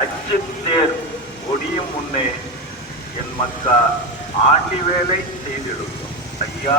அச்சத்தேர் ஒடியும் முன்னே என் மக்கா ஆண்டி வேலை செய்திடுவோம். ஐயா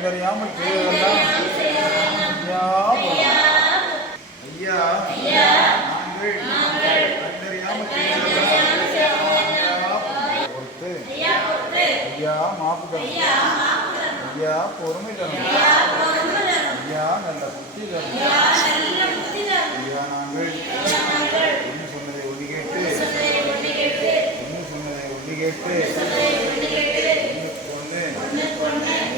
அறிந்தறியாமல் செய்ததெல்லாம் ஐயா ஐயா நாங்கள் அறிந்தறியாமல் செய்ததெல்லாம் பொறுத்து ஐயா மாப்பு ஐயா பொறுமை தரும் ஐயா நல்ல புத்தி தரும் ஐயா நாங்கள் என்ன சொன்னதை கேட்டு என்ன சொன்னதை கேட்டு ஒன்று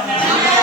dela.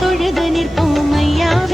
தொழுது நிற்போம் ஐயாவே.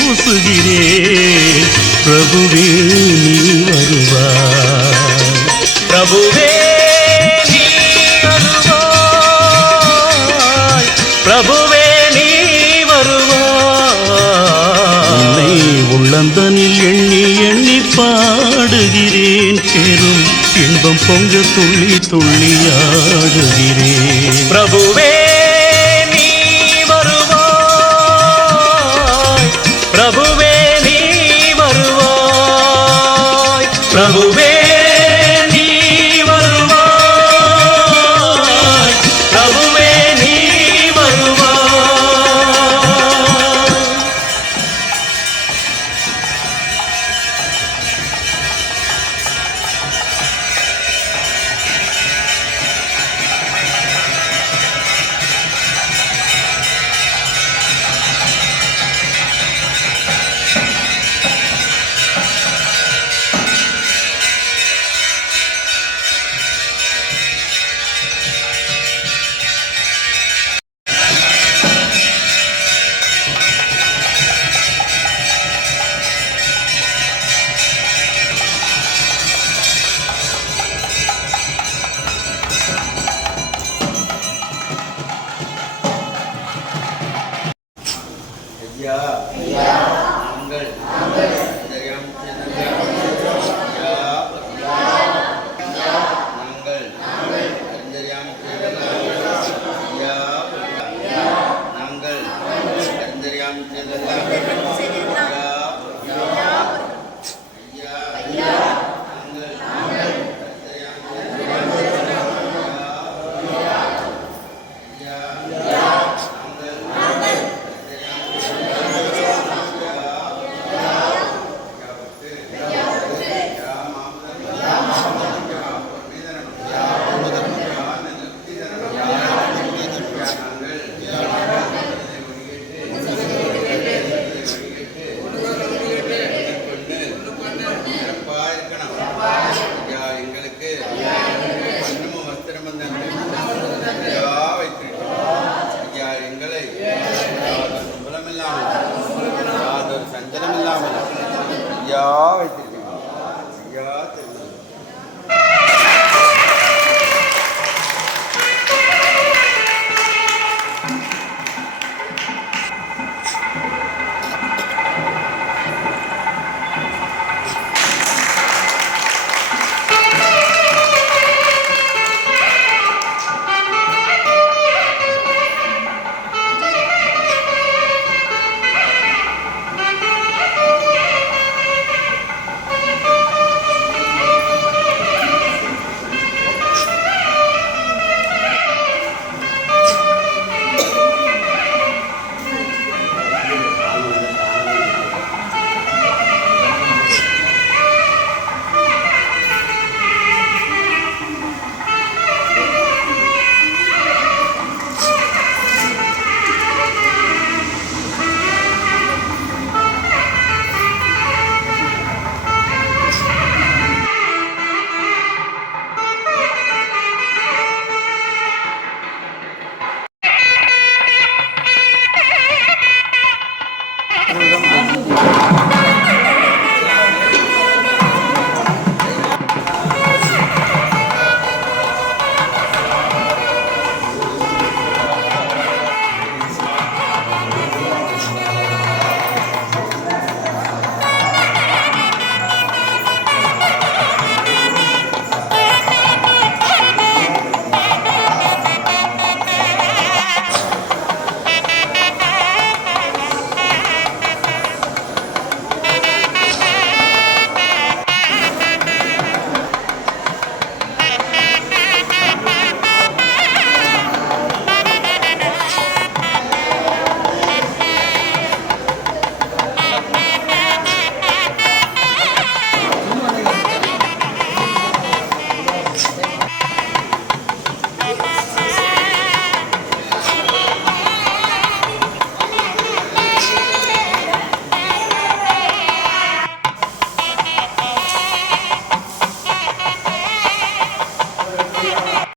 பூசுகிறேன். பிரபுவே நீ வருவாய். பிரபுவே பிரபுவே நீ வருவாய். உள்ளந்தனில் எண்ணி எண்ணி பாடுகிறேன். பெரும் இன்பம் பொங்க துள்ளி துள்ளி ஆடுகிறேன். பிரபுவே